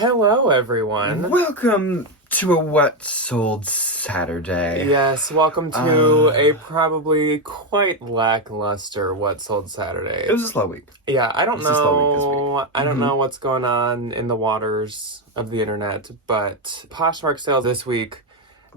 Hello, everyone. Welcome to a What Sold Saturday. Yes, welcome to a probably quite lackluster What Sold Saturday. It was a slow week. Yeah, I don't It was a slow week this week. I don't know what's going on in the waters of the internet, but Poshmark sales this week,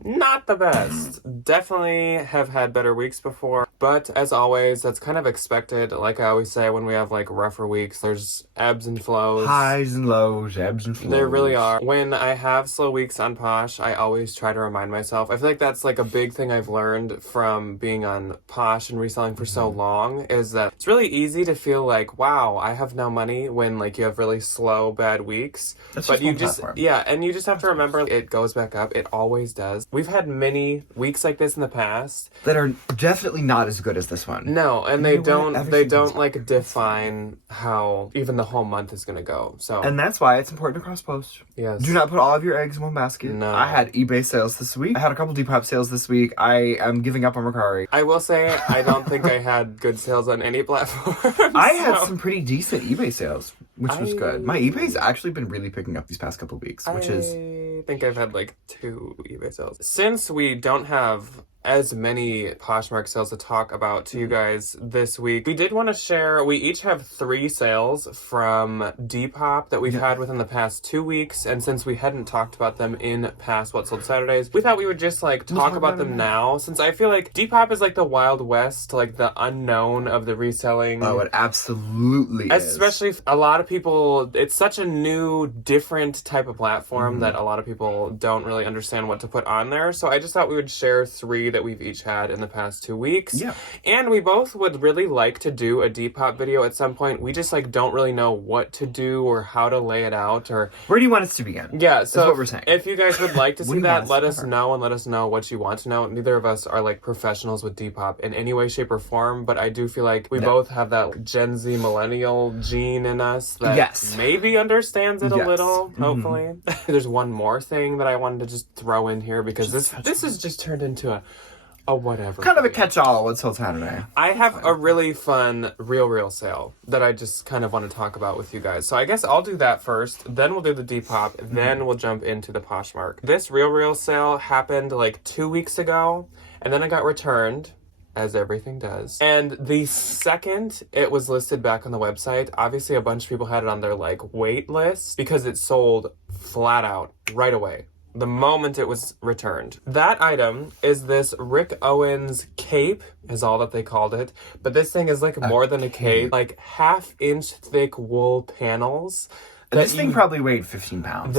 not the best. Definitely have had better weeks before, but as always, that's kind of expected. Like I always say, when we have like rougher weeks, there's ebbs and flows. Highs and lows, ebbs and flows. There really are. When I have slow weeks on Posh, I always try to remind myself. I feel like that's like a big thing I've learned from being on Posh and reselling for so long, is that it's really easy to feel like, wow, I have no money when like you have really slow, bad weeks. That's but just you one just, platform. yeah, and you just have to remember it goes back up. It always does. We've had many weeks like this in the past that are definitely not as good as this one. No, and they don't like define how even the whole month is gonna go. So And that's why it's important to cross-post. Yes. Do not put all of your eggs in one basket. No. I had eBay sales this week. I had a couple Depop sales this week. I am giving up on Mercari. I will say I don't think I had good sales on any platform. I had some pretty decent eBay sales, which was good. My eBay's actually been really picking up these past couple weeks, which is... I think I've had like 2 eBay sales. Since we don't have as many Poshmark sales to talk about to you guys this week, we did want to share, we each have 3 sales from Depop that we've had within the past 2 weeks, and since we hadn't talked about them in past What Sold Saturdays, we thought we would just like talk about them now, since I feel like Depop is like the Wild West, like the unknown of the reselling. Oh, it absolutely is. Especially a lot of people, it's such a new, different type of platform that a lot of people don't really understand what to put on there, so I just thought we would share 3 that we've each had in the past 2 weeks. Yeah. And we both would really like to do a Depop video at some point. We just like don't really know what to do or how to lay it out or... Where do you want us to begin? Yeah, so that's what we're saying. If you guys would like to see that, let us cover? know and let us know what you want to know. Neither of us are like professionals with Depop in any way, shape, or form, but I do feel like we both have that Gen Z millennial gene in us that maybe understands it a little, hopefully. There's one more thing that I wanted to just throw in here because this has just turned into a whatever. Kind of a catch-all What's Sold Saturday. I have a really fun real sale that I just kind of want to talk about with you guys. So I guess I'll do that first, then we'll do the Depop, then we'll jump into the Poshmark. This real sale happened like 2 weeks ago, and then it got returned, as everything does. And the second it was listed back on the website, obviously a bunch of people had it on their like wait list because it sold flat out right away the moment it was returned. That item is this Rick Owens cape, is all that they called it. But this thing is like more than a cape, like 1/2-inch thick wool panels. This thing probably weighed 15 pounds.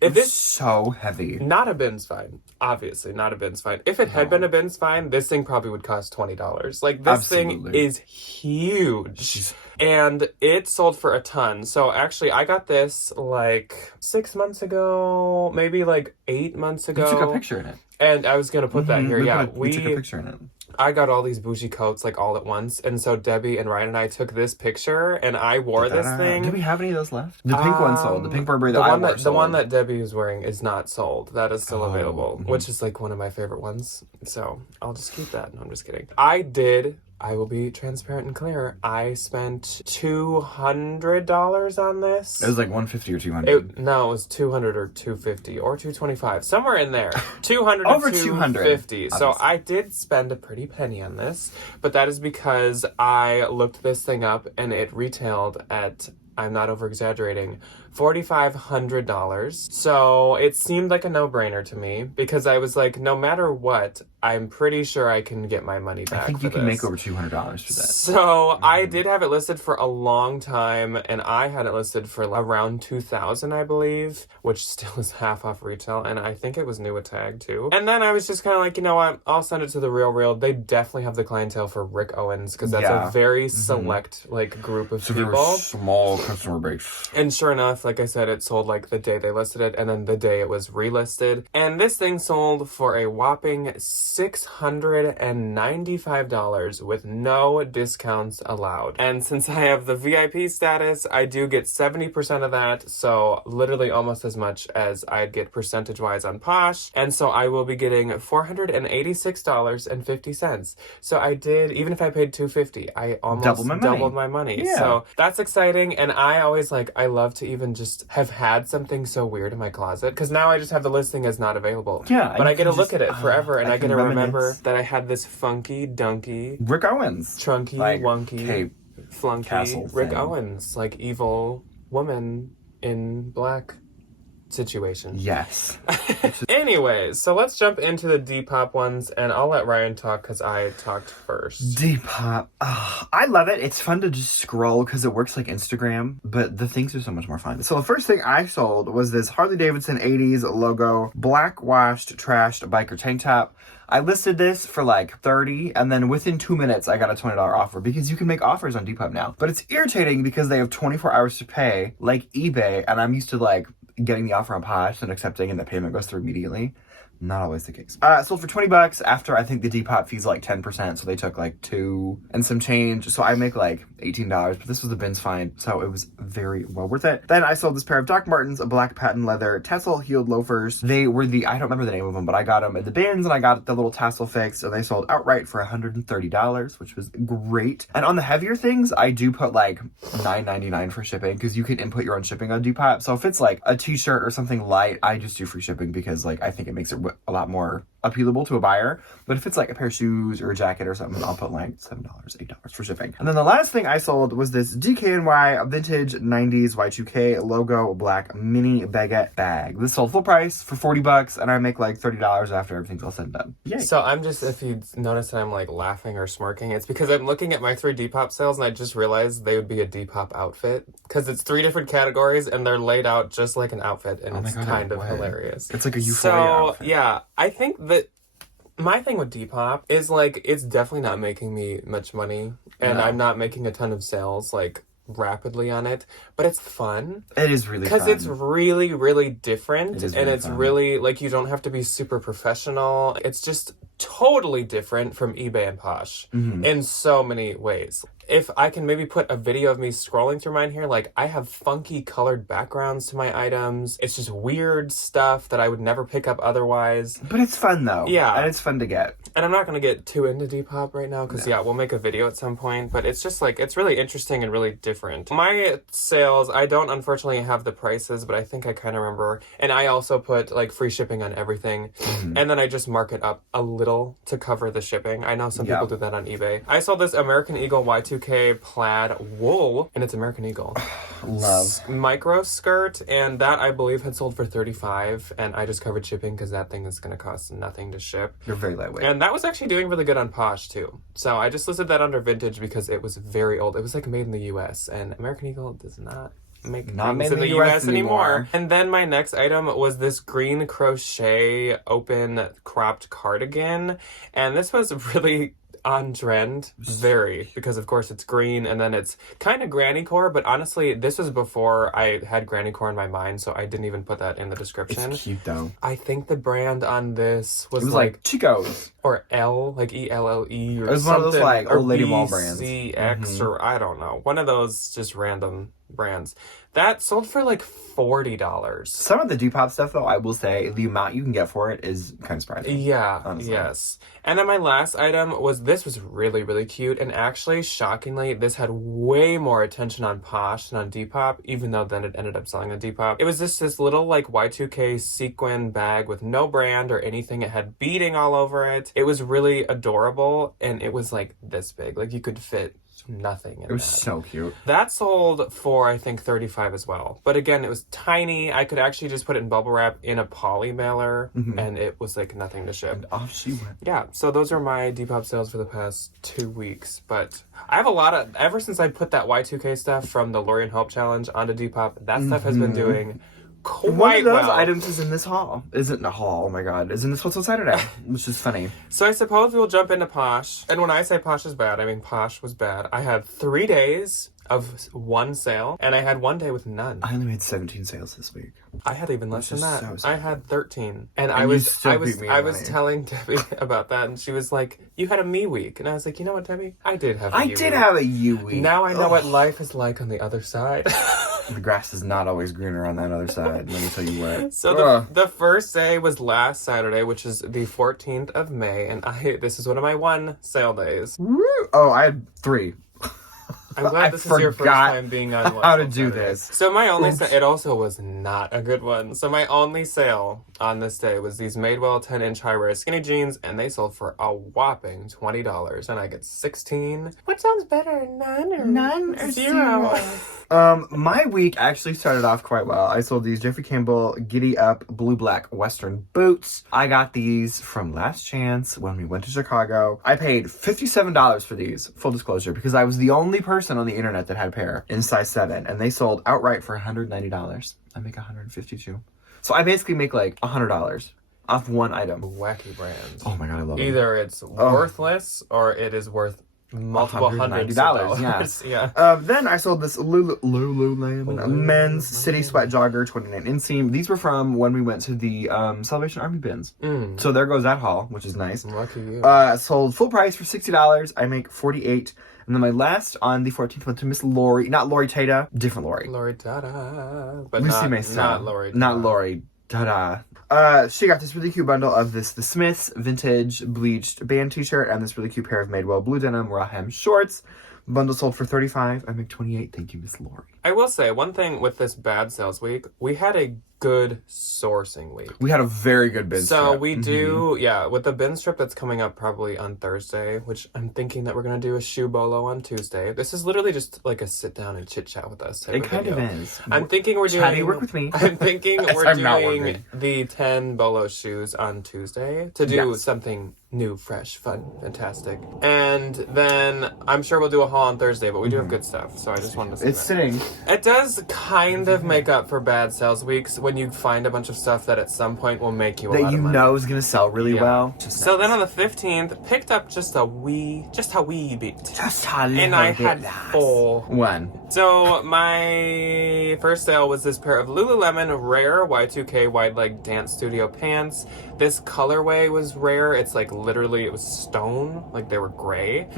If this so heavy. Not a bin's fine. Obviously, not a bin's fine. If it had been a bin's fine, this thing probably would cost $20. Like, this thing is huge. And it sold for a ton. So actually, I got this like 6 months ago, maybe like 8 months ago. You took a picture in it. And I was going to put that here. We took a picture in it. I got all these bougie coats like all at once, and so Debbie and Ryan and I took this picture, and I wore this thing. Do we have any of those left? The pink one sold. The pink Burberry that I wore sold. The one that Debbie was wearing is not sold. That is still available, which is like one of my favorite ones. So I'll just keep that. No, I'm just kidding. I will be transparent and clear. I spent $200 on this. It was like $150 or $200. No, it was $200 or $250 or $225, somewhere in there. $200 over to $200. $250. So I did spend a pretty penny on this, but that is because I looked this thing up and it retailed at, I'm not over exaggerating, $4,500. So it seemed like a no-brainer to me because I was like, no matter what, I'm pretty sure I can get my money back. I think you can make over $200 for that. So I did have it listed for a long time, and I had it listed for around $2,000, I believe, which still is half off retail, and I think it was new with tag too. And then I was just kind of like, you know what, I'll send it to the Real. They definitely have the clientele for Rick Owens because that's a very select like group of people. Very small customer base. And sure enough, like I said, it sold like the day they listed it, and then the day it was relisted. And this thing sold for a whopping $695 with no discounts allowed. And since I have the VIP status, I do get 70% of that, so literally almost as much as I'd get percentage-wise on Posh. And so I will be getting $486.50. So I did, even if I paid $250, I almost doubled my money. Yeah. So that's exciting, and I always I love to even and just have had something so weird in my closet. Because now I just have the listing as not available. Yeah. But I get to look at it forever, and I get to remember reminisce. that I had this funky, dunky, Rick Owens. chunky, Like, wonky, Cape flunky Castle Rick thing. Owens, like evil woman in black situation. Yes. Anyways, so let's jump into the Depop ones, and I'll let Ryan talk because I talked first. Depop. I love it. It's fun to just scroll because it works like Instagram, but the things are so much more fun. So the first thing I sold was this Harley Davidson 80s logo black washed trashed biker tank top. I listed this for like $30, and then within 2 minutes I got a $20 offer because you can make offers on Depop now. But it's irritating because they have 24 hours to pay like eBay, and I'm used to like getting the offer on Posh and accepting, and the payment goes through immediately. Not always the case. Sold for $20 after I think the Depop fees like 10%, so they took like 2 and some change. So I make like $18, but this was a bin's find, so it was very well worth it. Then I sold this pair of Doc Martens, a black patent leather tassel heeled loafers. They were I don't remember the name of them, but I got them at the bins and I got the little tassel fix, and they sold outright for $130, which was great. And on the heavier things, I do put like $9.99 for shipping because you can input your own shipping on Depop. So if it's like a t-shirt or something light, I just do free shipping because like I think it makes it a lot more appealable to a buyer. But if it's like a pair of shoes or a jacket or something, I'll put like $7, $8 for shipping. And then the last thing I sold was this DKNY vintage 90s Y2K logo black mini baguette bag. This sold full price for $40, and I make like $30 after everything's all said and done. Yay. So I'm just, if you notice that I'm like laughing or smirking, it's because I'm looking at my 3 Depop sales and I just realized they would be a Depop outfit because it's 3 different categories and they're laid out just like an outfit, and it's kind of hilarious. It's like a Euphoria outfit. Yeah, I think that my thing with Depop is like it's definitely not making me much money, and I'm not making a ton of sales like rapidly on it, but it's fun. It is really fun. Because it's really, really different, It is and really it's fun. really, like, you don't have to be super professional. It's just totally different from eBay and Posh in so many ways. If I can maybe put a video of me scrolling through mine here, like, I have funky colored backgrounds to my items. It's just weird stuff that I would never pick up otherwise. But it's fun, though. Yeah. And it's fun to get. And I'm not going to get too into Depop right now because, we'll make a video at some point. But it's just, like, it's really interesting and really different. My sales, I don't unfortunately have the prices, but I think I kind of remember. And I also put, like, free shipping on everything. And then I just mark it up a little to cover the shipping. I know some people do that on eBay. I sold this American Eagle Y2K plaid wool, and it's American Eagle. Love. Micro skirt, and that I believe had sold for $35, and I just covered shipping because that thing is going to cost nothing to ship. You're very lightweight. And that was actually doing really good on Posh too. So I just listed that under vintage because it was very old. It was like made in the US, and American Eagle does not make things in the US anymore. And then my next item was this green crochet open cropped cardigan, and this was really on trend, very, because of course it's green and then it's kind of granny core, but honestly this was before I had granny core in my mind, so I didn't even put that in the description. It's cute though. I think the brand on this was, It was like Chico's. or L, like ELLE or It was something. one of those like or old lady mall brands. BCX or I don't know. One of those just random brands. That sold for like $40. Some of the Depop stuff, though, I will say, the amount you can get for it is kind of surprising. Yeah, honestly. yes. And then my last item this was really, really cute. And actually, shockingly, this had way more attention on Posh than on Depop, even though then it ended up selling on Depop. It was just this little like Y2K sequin bag with no brand or anything. It had beading all over it. It was really adorable, and it was like this big. Like you could fit nothing in It was that. so cute. That sold for, I think, $35 as well. But again, it was tiny. I could actually just put it in bubble wrap in a poly mailer, and it was like nothing to ship. And off she went. Yeah, so those are my Depop sales for the past 2 weeks. But I have a lot of, ever since I put that Y2K stuff from the Lori and Hope Challenge onto Depop, that stuff has been doing quite One of those well. items is in this haul. Isn't in a haul, oh my god. Is in this What's on Saturday, which is funny. So I suppose we'll jump into Posh. And when I say Posh is bad, I mean Posh was bad. I had 3 days of one sale, and I had 1 day with none. I only made 17 sales this week. I had even less than is that. so sad. I had 13. And you I was still beat me in money. telling Debbie about that, and she was like, "You had a me week." And I was like, "You know what, Debbie? I did have a you week. have a you week. Now I know what life is like on the other side." The grass is not always greener on that other side, let me tell you what. So the first day was last Saturday, which is the 14th of May, and this is one of my 1 sale days. Woo! Oh, I had 3. I'm glad this is your first time being on how to What's do Saturday. this. So my only it also was not a good one. So my only sale on this day was these Madewell 10-inch high-rise skinny jeans, and they sold for a whopping $20, and I get 16. What sounds better, none or zero? My week actually started off quite well. I sold these Jeffrey Campbell Giddy Up blue black Western boots. I got these from Last Chance when we went to Chicago. I paid $57 for these, full disclosure, because I was the only person on the internet that had a pair in size 7, and they sold outright for $190. I make $152. So I basically make like $100 off one item. Wacky brand. Oh my god, I love it. Either it's worthless or it is worth multiple hundreds of dollars. Yeah. Then I sold this Lululemon men's City Sweat Jogger 29 inseam. These were from when we went to the Salvation Army bins. So there goes that haul, which is nice. Lucky you. Sold full price for $60. I make $48. And then my last on the 14th went to Miss Lori, not Lori Tata, different Lori. Lori Tata, but Lucy Mason. Not Lori. Not Lori Tata. She got this really cute bundle of The Smiths vintage bleached band t-shirt and this really cute pair of Madewell blue denim raw hem shorts. Bundle sold for $35. I make $28. Thank you, Miss Lori. I will say one thing with this bad sales week, we had a good sourcing week. We had a very good bin strip. So we do, with the bin strip that's coming up probably on Thursday, which I'm thinking that we're going to do a shoe bolo on Tuesday. This is literally just like a sit down and chit chat with us type it of kind video. of is. I'm thinking we're doing... Chatty, work with me. I'm thinking we're I'm not doing working. the 10 bolo shoes on Tuesday to do something new, fresh, fun, fantastic. And then I'm sure we'll do a haul on Thursday, but we do have good stuff. So I just wanted to say It's sitting. It does kind of make up for bad sales weeks when you find a bunch of stuff that at some point will make you a lot That you of money. know is going to sell really well. So then on the 15th, picked up just a wee bit. Just a little And I bit had less. full. One. So my first sale was this pair of Lululemon Rare Y2K wide leg dance studio pants. This colorway was rare. It's like literally it was stone, like they were gray.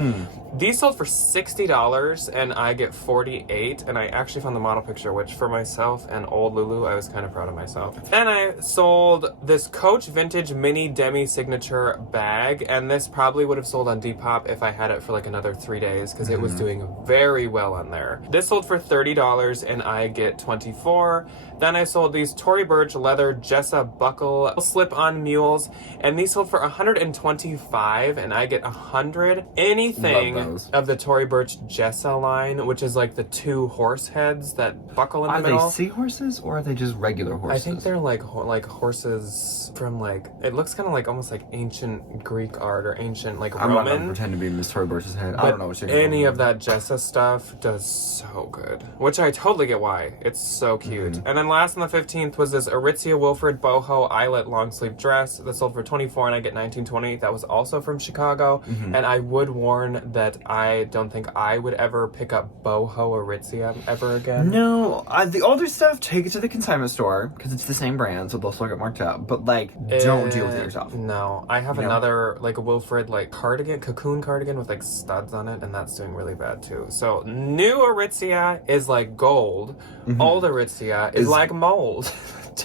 These sold for $60 and I get 48, and I actually found the model picture, which for myself and old Lulu, I was kind of proud of myself. Then I sold this Coach Vintage Mini Demi Signature bag, and this probably would have sold on Depop if I had it for like another 3 days because it was doing very well on there. This sold for $30 and I get 24. Then I sold these Tory Burch leather Jessa buckle slip-on mules, and these sold for $125 and I get 100. Anything of the Tory Burch Jessa line, which is like the 2 horse heads that buckle in the middle. Are they seahorses or are they just regular horses? I think they're like horses from like, it looks kind of like almost like ancient Greek art or ancient like I'm Roman. not going to pretend to be Miss Tory Burch's head. I don't know what you're Any of that Jessa stuff does so good, which I totally get why. It's so cute. And then last on the 15th was this Aritzia Wilfred boho eyelet long sleeve dress that sold for $24 and I get $19.20. That was also from Chicago. And I would warn that I don't think I would ever pick up boho Aritzia ever again. No, the older stuff, take it to the consignment store because it's the same brand, so they'll still get marked up. But like, don't deal with it yourself. No, I have another like a Wilfred like cardigan, cocoon cardigan with like studs on it, and that's doing really bad too. So new Aritzia is like gold. Old Aritzia is like mold.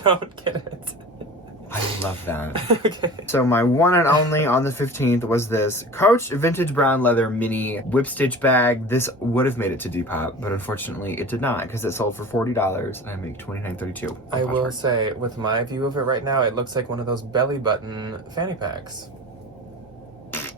Don't get it. I love that. Okay. So my one and only on the 15th was this Coach vintage brown leather mini whip stitch bag. This would have made it to Depop, but unfortunately it did not because it sold for $40 and I make $29.32. I will say, with my view of it right now, it looks like one of those belly button fanny packs.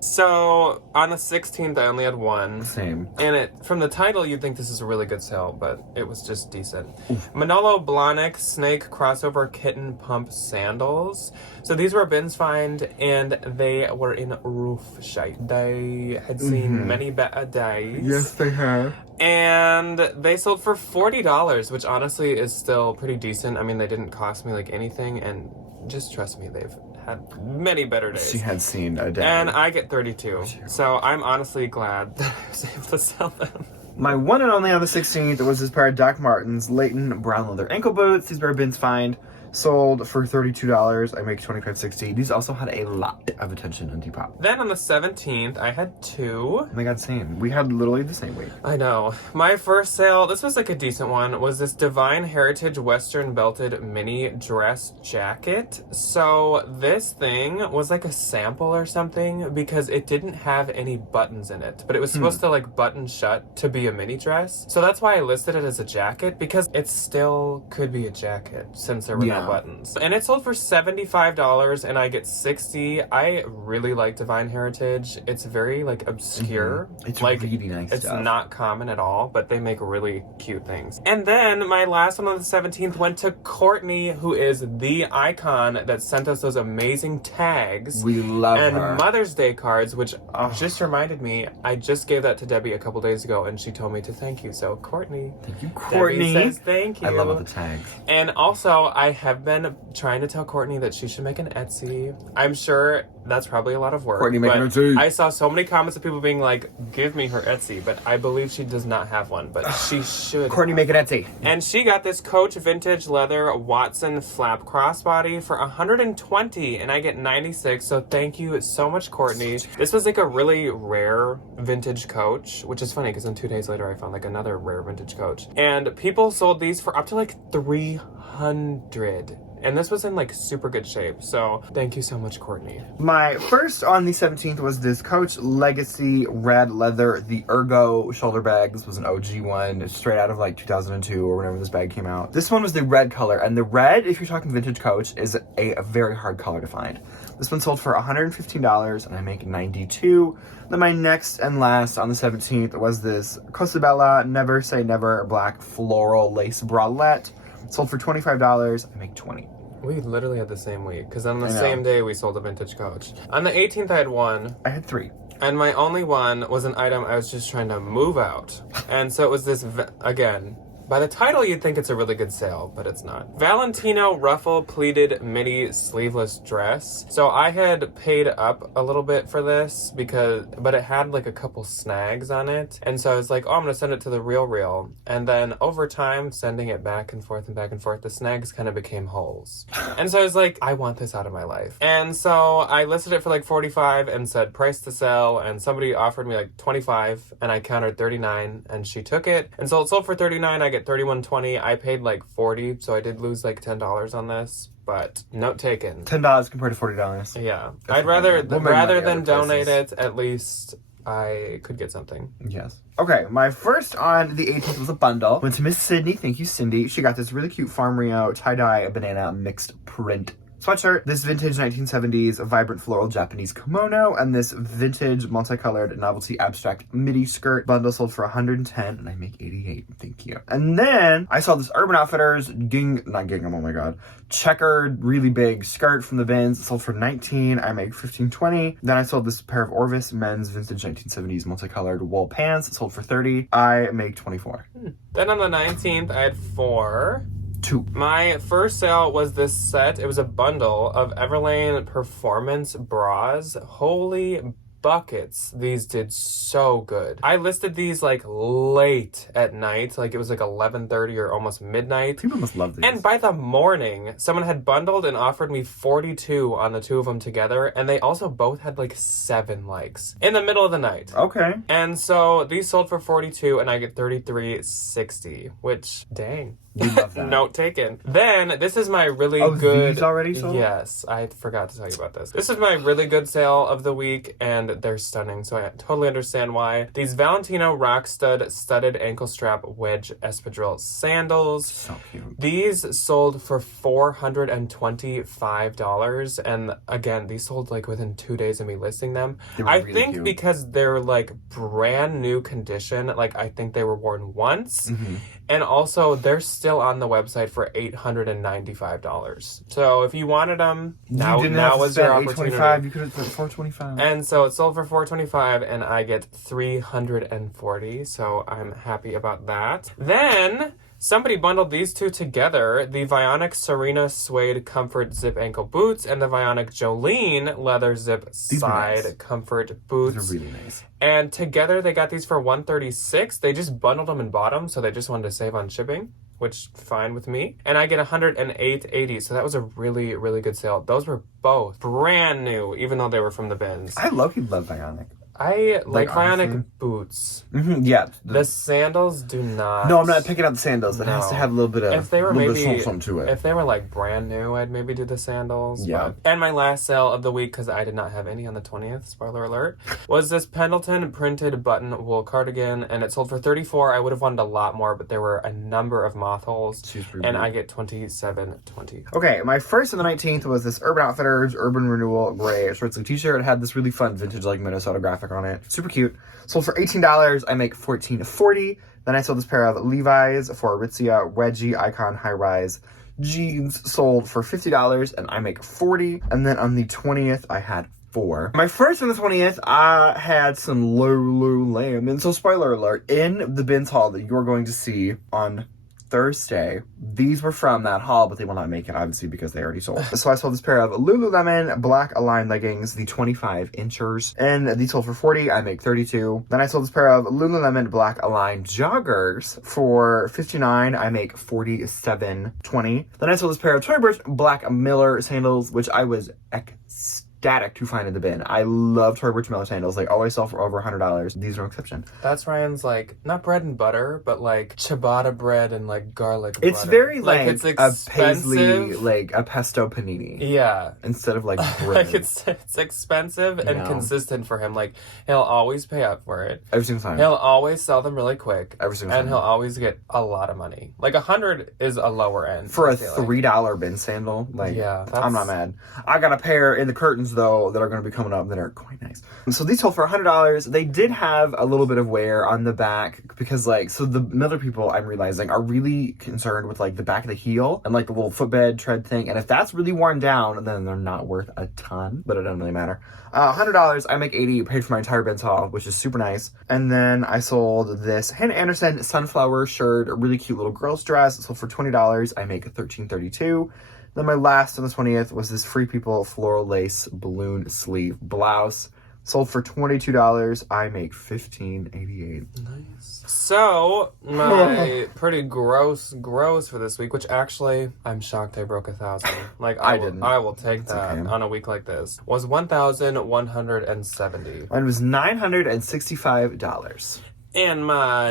So on the 16th, I only had one. Same. And it, from the title, you'd think this is a really good sale, but it was just decent. Manolo Blahnik Snake Crossover Kitten Pump Sandals. So these were bins find, and they were in roof shape. They had seen many better days. Yes, they have. And they sold for $40, which honestly is still pretty decent. I mean, they didn't cost me like anything, and just trust me, they've had many better days. She had seen a day. And I get 32. So I'm honestly glad that I was able to sell them. My one and only on the 16th was this pair of Doc Martens Leighton brown leather ankle boots. These were bins find. sold for $32. I make $25.60. These also had a lot of attention on Depop. Then on the 17th, I had two. Oh my god, same. We had literally the same week. I know. My first sale, this was like a decent one, was this Divine Heritage Western Belted Mini Dress Jacket. So this thing was like a sample or something because it didn't have any buttons in it, but it was supposed to like button shut to be a mini dress. So that's why I listed it as a jacket, because it still could be a jacket since there were no buttons. And it sold for $75 and I get 60. I really like Divine Heritage. It's very like obscure. It's like, really nice It's stuff. not common at all, but they make really cute things. And then my last one on the 17th went to Courtney, who is the icon that sent us those amazing tags. We love and her. Mother's Day cards, which just reminded me, I just gave that to Debbie a couple days ago and she told me to thank you. So Courtney. Thank you, Courtney. Debbie says thank you. I love all the tags. And also, I have been trying to tell Courtney that she should make an Etsy. I'm sure that's probably a lot of work. Courtney making but her Etsy. I saw so many comments of people being like, give me her Etsy, but I believe she does not have one, but she should. Courtney make an Etsy. And she got this Coach Vintage Leather Watson Flap Crossbody for $120 and I get 96. So thank you so much, Courtney. This was like a really rare vintage coach, which is funny because then 2 days later I found like another rare vintage coach. And people sold these for up to like $300. And this was in like super good shape. So thank you so much, Courtney. My first on the 17th was this Coach Legacy Red Leather, the Ergo shoulder bag. This was an OG one, straight out of like 2002 or whenever this bag came out. This one was the red color. And the red, if you're talking vintage Coach, is a very hard color to find. This one sold for $115 and I make 92. Then my next and last on the 17th was this Costa Bella Never Say Never black floral lace bralette. Sold for $25. I make 20. We literally had the same week, because on the same day we sold a vintage coach. On the 18th, I had one. I had 3. And my only one was an item I was just trying to move out. And so it was this, again, by the title you'd think it's a really good sale, but it's not. Valentino ruffle pleated midi sleeveless dress. So I had paid up a little bit for this but it had like a couple snags on it. And so I was like, oh, I'm gonna send it to the Real. And then over time, sending it back and forth, the snags kind of became holes. And so I was like, I want this out of my life. And so I listed it for like 45 and said price to sell. And somebody offered me like 25 and I countered 39 and she took it. And so it sold for 39. I get $31.20. I paid like 40, so I did lose like $10 on this, but note taken. $10 compared to $40. Yeah. That's I'd rather money than other donate places. it, at least I could get something. Yes. Okay, my first on the 18th was a bundle. Went to Miss Sydney. Thank you, Cindy. She got this really cute Farm Rio tie-dye banana mixed print sweatshirt, this vintage 1970s vibrant floral Japanese kimono, and this vintage multicolored novelty abstract midi skirt. Bundle sold for $110 and I make 88. Thank you. And then I saw this Urban Outfitters oh my god, checkered really big skirt from the bins. It sold for $19. I make $15.20. Then I sold this pair of Orvis men's vintage 1970s multicolored wool pants. It sold for $30. I make $24. Then on the 19th, I had 4. 2. My first sale was this set. It was a bundle of Everlane Performance bras. Holy buckets, these did so good. I listed these like late at night, like it was like 11:30 or almost midnight. People must love these. And by the morning, someone had bundled and offered me 42 on the two of them together, and they also both had like 7 likes in the middle of the night. Okay. And so these sold for 42 and I get 33.60, which dang. We love that. Note taken. Then this is my really Oh, good. these already sold? Yes, I forgot to tell you about this. This is my really good sale of the week, and they're stunning. So I totally understand why. These Valentino Rock Stud studded ankle strap wedge espadrille sandals. So cute. These sold for $425, and again, these sold like within 2 days of me listing them. They were I really think cute. because they're like brand new condition. Like I think they were worn once. Mm-hmm. And also, they're still on the website for $895. So if you wanted them, now was your opportunity. You could have spent $425. And so it sold for $425, and I get $340. So I'm happy about that. Then somebody bundled these two together: the Vionic Serena Suede Comfort Zip Ankle Boots and the Vionic Jolene Leather Zip Side nice. Comfort Boots. These are really nice. And together they got these for $136. They just bundled them and bought them, so they just wanted to save on shipping. which fine with me. And I get 108.80. So that was a really, really good sale. Those were both brand new, even though they were from the bins. I low-key love Vionic. I like honestly. Vionic boots. Yeah. The sandals do not. No, I'm not picking out the sandals. It has to No. have a little bit of, If they were little maybe, bit of something to it. if they were like brand new, I'd maybe do the sandals. Yeah. But. And my last sale of the week, because I did not have any on the 20th, spoiler alert, was this Pendleton printed button wool cardigan, and it sold for $34. I would have wanted a lot more, but there were a number of moth holes, and I get $27.20. Okay, my first on the 19th was this Urban Outfitters Urban Renewal gray short sleeve t-shirt. It had this really fun vintage like Minnesota graphic on it. Super cute. Sold for $18. I make $14.40. Then I sold this pair of Levi's for Aritzia Wedgie Icon High Rise jeans. Sold for $50, and I make $40. And then on the 20th, I had 4. My first on the 20th, I had some Lululemon. And so, spoiler alert, in the bins haul that you're going to see on Thursday, these were from that haul, but they will not make it, obviously, because they already sold. So I sold this pair of Lululemon black Align leggings, the 25 inchers, and these sold for $40. I make $32. Then I sold this pair of Lululemon black Align joggers for $59. I make $47.20. Then I sold this pair of Tory Burch black Miller sandals, which I was ecstatic to find in the bin. I love Tory Burch Miller sandals. They always sell for over $100. These are no exception. That's Ryan's, like, not bread and butter, but like ciabatta bread and like garlic It's butter. very like it's a expensive. paisley, like a pesto panini. Yeah. Instead of like bread. Like it's expensive and No. consistent for him. Like, he'll always pay up for it. Every single time. He'll always sell them really quick. Every single And time. he'll always get a lot of money. Like 100 is a lower end. For I a feel like. $3 bin sandal, like, Yeah, I'm not mad. I got a pair in the curtains, though, that are going to be coming up that are quite nice. So these sold for $100. They did have a little bit of wear on the back because, like, so the Miller people, I'm realizing, are really concerned with, like, the back of the heel and, like, the little footbed tread thing. And if that's really worn down, then they're not worth a ton, but it doesn't really matter. $100, I make $80, paid for my entire Ben's haul, which is super nice. And then I sold this Hannah Anderson sunflower shirt, a really cute little girl's dress. It sold for $20. I make $13.32. Then my last on the 20th was this Free People floral lace balloon sleeve blouse. Sold for $22. I make $15.88. Nice. So, my pretty gross for this week, which actually, I'm shocked I broke 1,000. Like, I didn't. I will take That's that okay. on a week like this. Was 1,170. Mine was $965. And my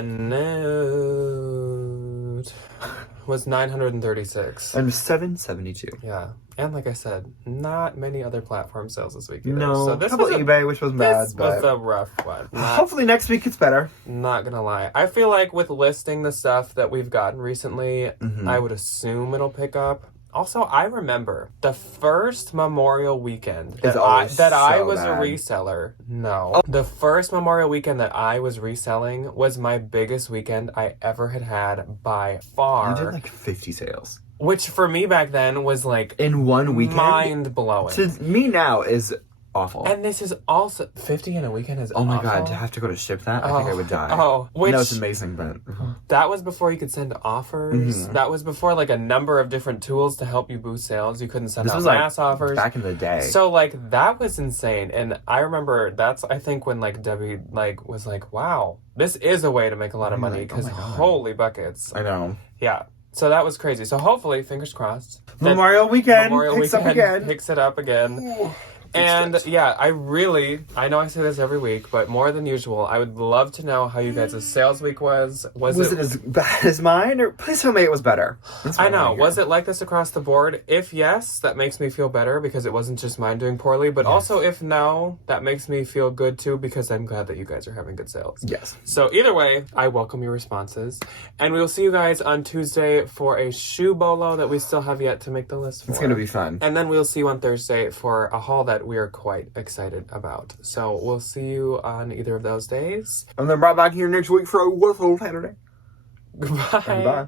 note was 936. And $772. Yeah. And like I said, not many other platform sales this week either. No, So a this couple was eBay, which was bad, this but was a rough one. hopefully next week it's better. Not gonna lie. I feel like with listing the stuff that we've gotten recently, I would assume it'll pick up. Also, I remember the first Memorial Weekend that I always was so a bad. reseller. No. The first Memorial Weekend that I was reselling was my biggest weekend I ever had by far. You did like 50 sales. Which for me back then was like In one weekend? mind blowing. To me now is awful. And this is also 50 in a weekend is Oh my awful. god, to have to go to ship that? I think I would die. Oh, which No, it's amazing, but that was before you could send offers. That was before like a number of different tools to help you boost sales. You couldn't send this out was like mass offers. back in the day. So like that was insane. And I remember that's I think when like Debbie like was like, wow, this is a way to make a lot of money like, oh because my God. holy buckets. I know. Yeah. So that was crazy. So hopefully, fingers crossed. that Memorial Weekend Memorial picks up Weekend again. picks it up again. And yeah, I know I say this every week, but more than usual, I would love to know how you guys' sales week was. Was it as bad as mine? Or please tell me it was better. That's what I know. wanna hear. Was it like this across the board? If yes, that makes me feel better because it wasn't just mine doing poorly. But also if no, that makes me feel good too because I'm glad that you guys are having good sales. Yes. So either way, I welcome your responses. And we will see you guys on Tuesday for a shoe bolo that we still have yet to make the list for. It's gonna be fun. And then we'll see you on Thursday for a haul that we are quite excited about. So we'll see you on either of those days. And then right back here next week for a wonderful Saturday. Goodbye. Bye.